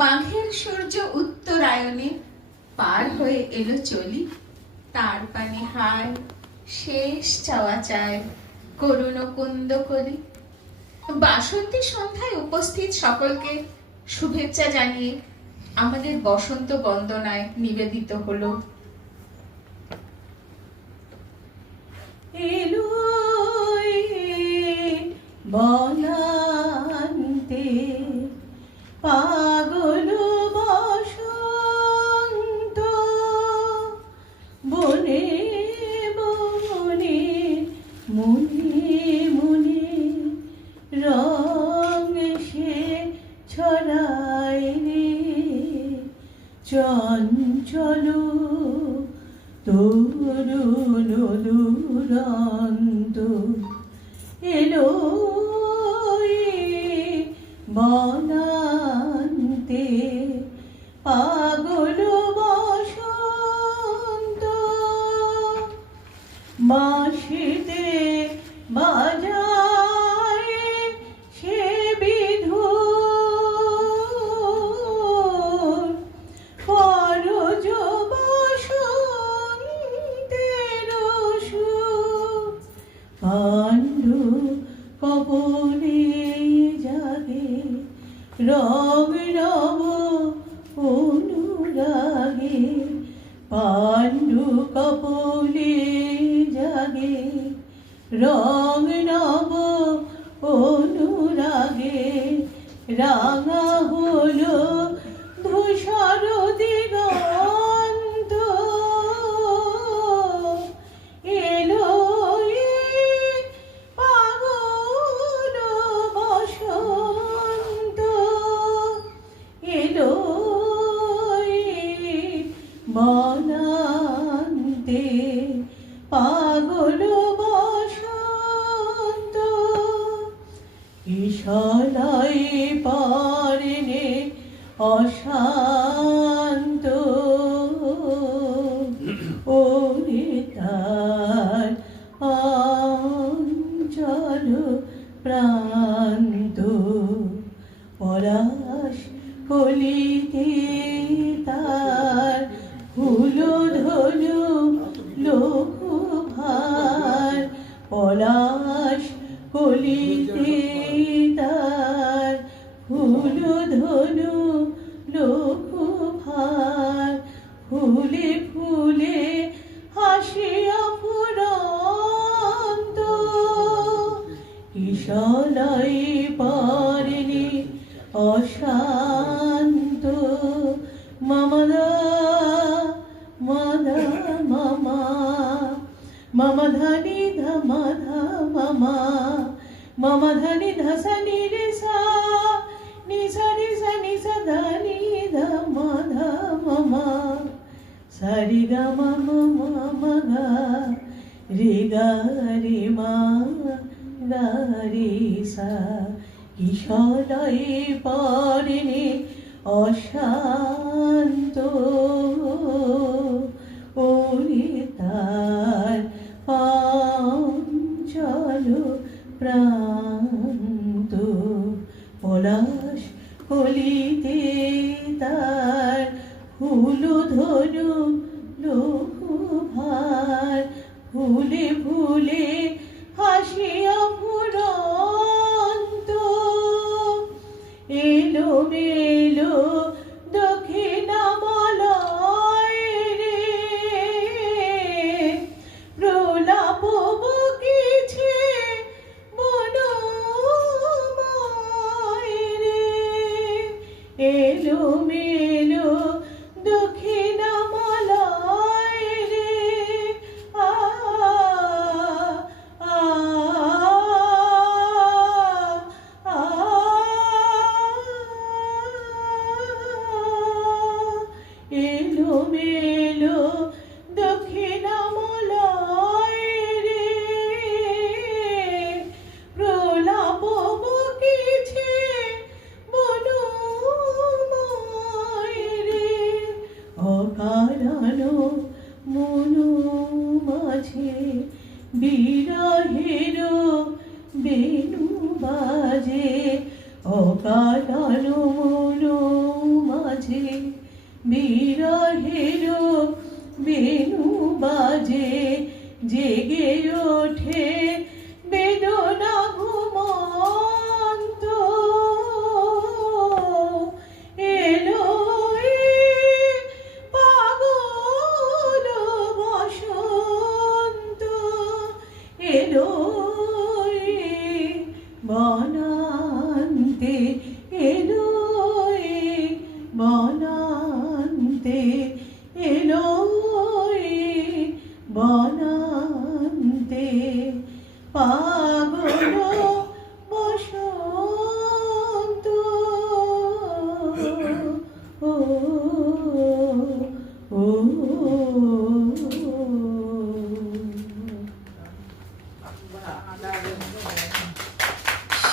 মাঘের সূর্য উত্তরায়ণে পার হয়ে এলো চলি, তার পানে হায় শেষ চাওয়া চায় করুণ কুন্দ কলি। বাসন্তী সন্ধ্যায় উপস্থিত সকলকে শুভেচ্ছা জানিয়ে আমাদের বসন্ত বন্দনায় নিবেদিত হলো। এলো বনান্তে পাগল বসন্ত, বনে বনে মনে মনে রং সে ছড়ায় রে, চঞ্চল তরুণ দুরন্ত এলো বনান্তে পাগল বসন্ত। বাঁশিতে বাজায় সে বিধুর, পরজ বসন্তের সুর। পাণ্ডু কবনে জাগে রং নব অনুরাগে, পাণ্ডু কপলে জাগে রং নব অনুরাগে। রাঙা হলো ধূসর দিগন্ত, এলো পাগল বসন্ত, এলো বনান্তে পাগল বসন্ত। ঈশালায় পারেনে অশান্ত, ওরে তার অঞ্চল প্রান্ত। পলাশ কলিতে তার ফুল ধনু লঘু ভার, পলাশ কলিতে তার ফুল ধনু লঘু ভার। ফুলে ফুলে হাসিয়া ফুরন্ত, ঈশালায় পারেনি অশান্ত। মামদা মাদা মামা, মামা ধানি ধামা ধা মামা, মামা ধানি ধাসা নি রে সা, নি সা রে সা নি সা ধা নি ধা মা ধা মামা। সারি গা মা মা মা গা রে গা রে মা গা রে সা। ঈশালায় পারেনে অশান্ত, ওরে তার অঞ্চল প্রান্ত। পলাশ কলিতে তার ফুল ধনু লঘু ভার। ফুলে ফুলে হাসিয়া ফুরন্ত, এলো মেলো দক্ষিণামলয় রে, প্রলাপ বকিছে বনময় রে। এলো মেলো দক্ষিণামলয় রে, আ আ আ এলো মেলো দক্ষিণামলয় রে, প্রলাপ বকিছে বনময় রে। অকারণ মনো মাঝে বিরহের বেণু বাজে, অকারণ মনো মাঝে বিরহের বেণু বাজে, জেগে ওঠে বেদনা ঘুমন্ত। এলো পাগল বসন্ত, এলো বনান্তে, এলো বনান্তে, এলো বনান্তে, পাগল বসন্ত। ও ও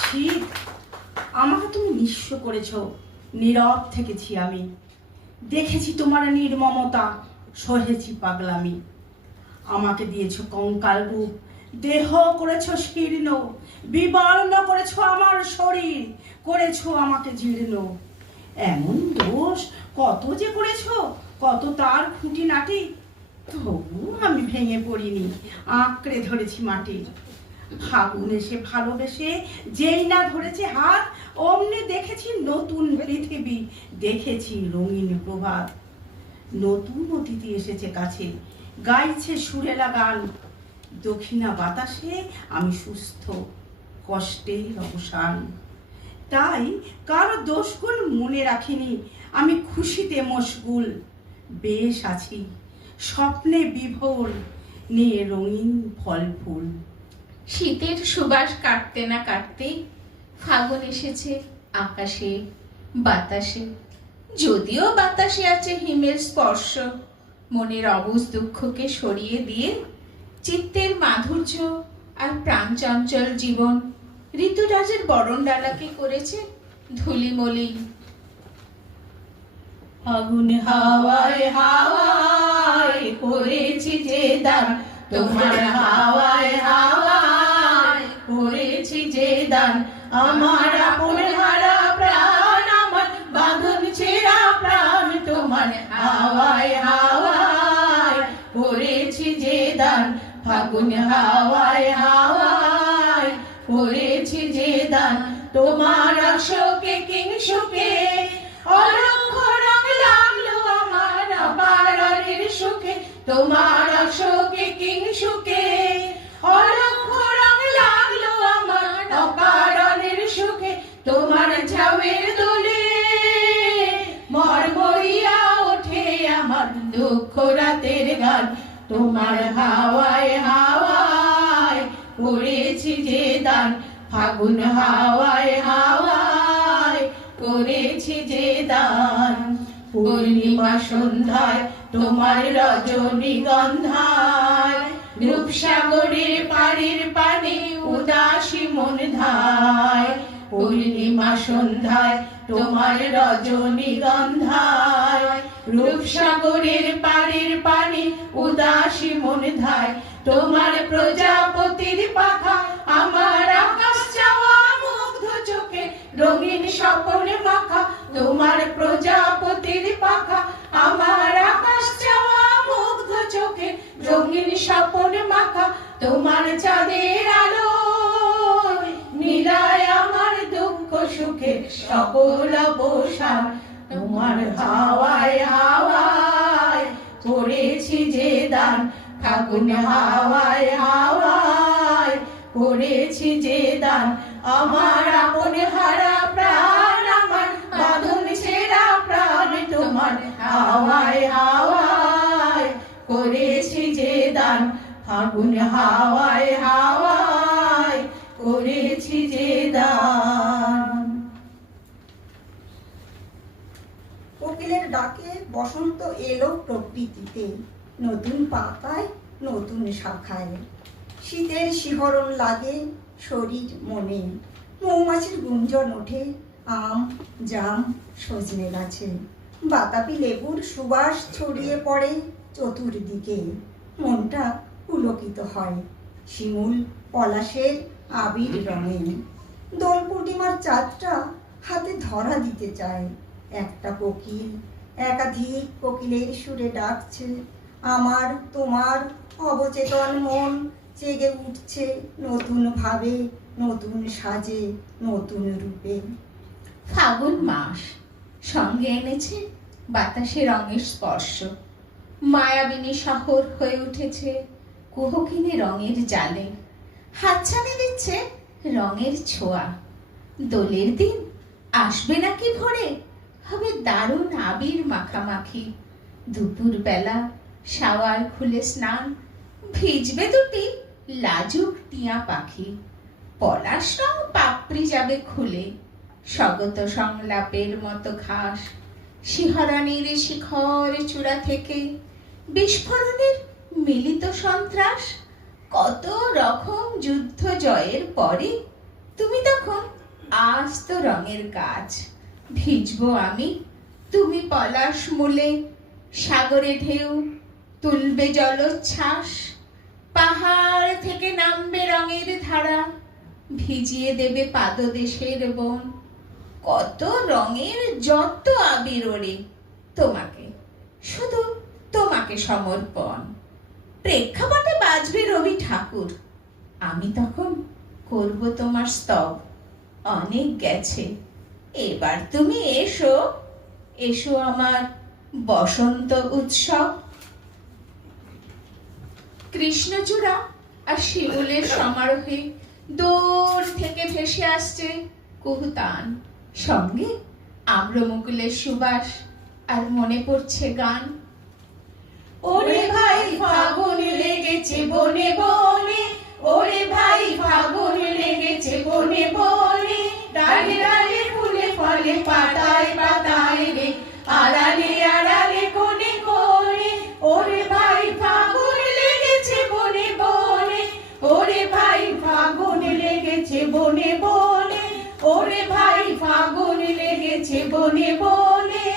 শীত, আমাকে তুমি নিঃস্ব করেছো, নীরব থেকেছি আমি, দেখেছি তোমার নির্মমতা, সহেছি পাগলামি। আমাকে দিয়েছো কঙ্কাল রূপ, দেহ করেছো শীর্ণ, বিবর্ণ করেছো আমার শরীর, করেছো আমাকে জীর্ণ। এমন দোষ কত যে করেছো, কত তার খুঁটিনাটি, তবু আমি ভেঙে পড়িনি, আঁকড়ে ধরেছি মাটি। ফাগুন এসে ভালোবেসে যেই না ধরেছে হাত, অমনি দেখেছি নতুন পৃথিবী, দেখেছি রঙিন প্রভাত। নতুন অতিথি এসেছে কাছে, গাইছে সুরেলা গান। দক্ষিণা বাতাসে আমি সুস্থ, কষ্টের অবসান। তাই কারো দোষগুণ মনে রাখিনি, আমি খুশিতে মশগুল। বেশ আছি স্বপ্নে বিভোর, নিয়ে রঙিন ফল ফুল। শীতের সুবাস কাটতে না কাটতে ফাগুন এসেছে আকাশে বাতাসে। যদিও বাতাসে আছে হিমের স্পর্শ, মনের অবুঝ দুঃখকে সরিয়ে দিয়ে চিত্তের মাধুর্য আর প্রাণ চঞ্চল জীবন ঋতুরাজের বরণডালাকে করেছে ধুলি মলিন। ফাগুন হাওয়ায় হাওয়ায় করেছি যে দান, তোমার হাওয়ায় হাওয়ায় করেছি যে দান। আমার আপন হারা প্রাণ, আমার বাঁধন ছেঁড়া প্রাণ, তোমার হাওয়ায় হাওয়ায় করেছি যে দান। ফাগুন হাওয়ায় হাওয়ায় করেছি যে দান, তোমার শোকে কিংসুকে অলক্ষ রং লাগলো আমার অপারণের সুখে। তোমার শোকে কিংসুকে অলক্ষ রং লাগলো আমার অপারণের সুখে। তোমার ঝাউয়ের দোলে মরমরিয়া ওঠে আমার দুঃখ রাতের গান। তোমার হাওয়ায় হাওয়ায় করেছি যে দান, ফাগুন হাওয়ায় হাওয়ায় করেছি যে দান। পূর্ণিমা সন্ধ্যায় তোমার রজনীগন্ধায়, রূপসাগরের পাড়ের পানে উদাসী মন ধায়। পূর্ণিমা সন্ধ্যায় তোমার রজনীগন্ধায়, রূপসাগরের পাড়ের পানে উদাসী মন ধায়। তোমার প্রজাপতির পাখা আমার আকাশ চাওয়া মুগ্ধ চোখে, রঙিন স্বপন মাখা। তোমার প্রজাপতির পাখা আমার আকাশ চাওয়া মুগ্ধ চোখে, রঙিন স্বপন মাখা। তোমার চাঁদের আলো নীলায় আমার দুঃখ সুখে সকল অবসান। তোমার হাওয়ায় হাওয়ায় করেছি যে দান, ফাগুন হাওয়ায় হাওয়ায় করেছি যে দান। আমার আপন হারা প্রাণ, আমার বাঁধন ছেঁড়া প্রাণ, তোমার হাওয়ায় হাওয়ায় করেছি যে দান। ফাগুন হাওয়ায় হাওয়ায় করেছি যে দান। কোকিলের ডাকে বসন্ত এলো প্রকৃতিতে, নতুন পাতায় নতুন শাখায়। শীতের শিহরণ লাগে শরীর মনে, মৌমাছির গুঞ্জন ওঠে আম জাম সজনে গাছে। বাতাবি লেবুর সুবাস ছড়িয়ে পড়ে চতুর্দিকে, মনটা পুলকিত হয় শিমুল পলাশের আবির রঙে। দোল পূর্ণিমার চাঁদটা হাতে ধরা দিতে চায়, একটা কোকিল একাধিক কোকিলের সুরে ডাকছে, আমার তোমার অবচেতন মন জেগে উঠছে নতুন ভাবে, নতুন সাজে, নতুন রূপে। ফাগুন মাস সঙ্গে এনেছে বাতাসে রঙের স্পর্শ, মায়াবিনী শহর হয়ে উঠেছে কুহকিনী রঙের জালে, হাতছানি দিচ্ছে রঙের ছোঁয়া। দোলের দিন আসবে নাকি ভোরে, হবে দারুণ আবির মাখামাখি। দুপুর বেলা শাওয়ার খুলে স্নান, ভিজবে দুটি লাজুক টিয়া পাখি। পলাশ রং পাপড়ি যাবে খুলে, স্বগত সংলাপের মতো ঘাস। শিহরণের শিখর চূড়া থেকে বিস্ফোরণের মিলিত সন্ত্রাস। কত রকম যুদ্ধ জয়ের পরে তুমি তখন আস্ত রঙের গাছ। ভিজবো আমি, তুমি পলাশ মূলে, সাগরে ঢেউ তুলবে জলোচ্ছ্বাস। পাহাড় থেকে নামবে রঙের ধারা, ভিজিয়ে দেবে পাদদেশের বন। কত রঙের যত আবির ওরে, তোমাকে, শুধু তোমাকে সমর্পণ। প্রেক্ষাপটে বাজবে রবি ঠাকুর, আমি তখন করব তোমার স্তব। অনেক গেছে, এবার তুমি এসো, এসো আমার বসন্ত উৎসব। কৃষ্ণচূড়া আর শিমুলের সমারোহে দূর থেকে ভেসে আসছে কুহুতান, সঙ্গে আম্রমুকুলের সুবাস, আর মনে পড়ছে গান। ওরে ভাই ফাগুন লেগেছে বনে বনে, ওরে ভাই ফাগুন লেগেছে বনে বনে, ডালে ডালে ফুলে ফলে পাতায় পাতায় রে, আড়ালে আড়ালে কোণে কোণে। ওরে ভাই ফাগুন লেগেছে বনে বনে, ওরে ভাই ফাগুন লেগেছে বনে বনে, ওরে ভাই ফাগুন লেগেছে বনে বনে।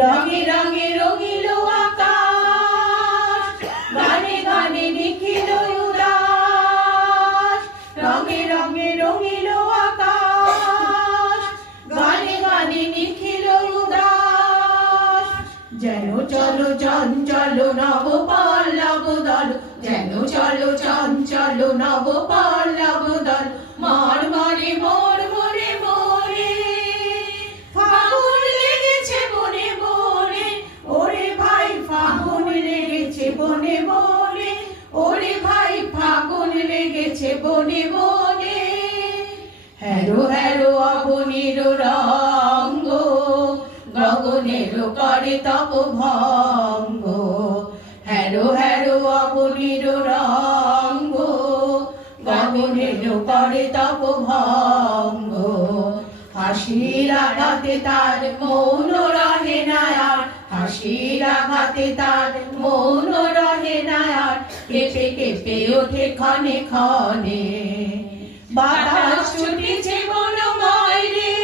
রঙে রঙে রঙিল আকাশ, গানে গানে নিখিল উদাস। রঙে রঙে রঙিল আকাশ, গানে গানে নিখিল উদাস। যেন চলো চঞ্চল নব পল্লব দল, যেন চলো চঞ্চল নব পল্লব দল। মর মরে মোর মরে মোরে, ফাগুন লেগেছে বনে বনে, ওরে ভাই ফাগুন লেগেছে বনে বনে, ওরে ভাই ফাগুন লেগেছে বনে বনে। হ্যারো হ্যারো অবনীর রঙ্গ, গগনের করে তপ ভঙ্গ। হ্যারো হ্যারো অবনীর রঙ্গ, গগনের করে তপ ভঙ্গ। হাসির আঘাতে তার মৌন রহে না আর, হাসির আঘাতে তার মৌন রহে না আর। কেঁপে কেঁপে ওঠে ক্ষণে ক্ষণে, বাতাস ছুটিছে বনময় রে,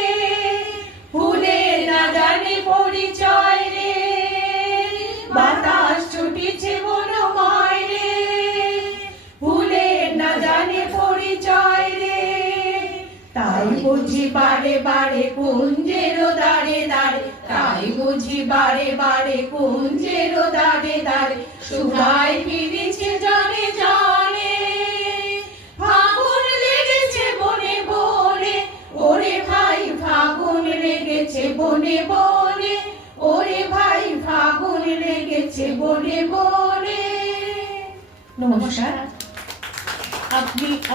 ফুলের না জানে পরিচয় রে। বাতাস ছুটিছে বনময় রে, ফুলের না জানে পরিচয় রে। তাই বুঝি বারে বারে কুঞ্জের দাঁড়ে দাঁড়ে, তাই বুঝি বারে বারে কুঞ্জের দাঁড়ে দাঁড়ে। সুধাই ফিরেছে জনে জনে, ফাগুন লেগেছে বনে বনে, ওরে ভাই ফাগুন লেগেছে বনে বনে, ওরে ভাই ফাগুন লেগেছে বনে বনে। নমস্কার। আপনি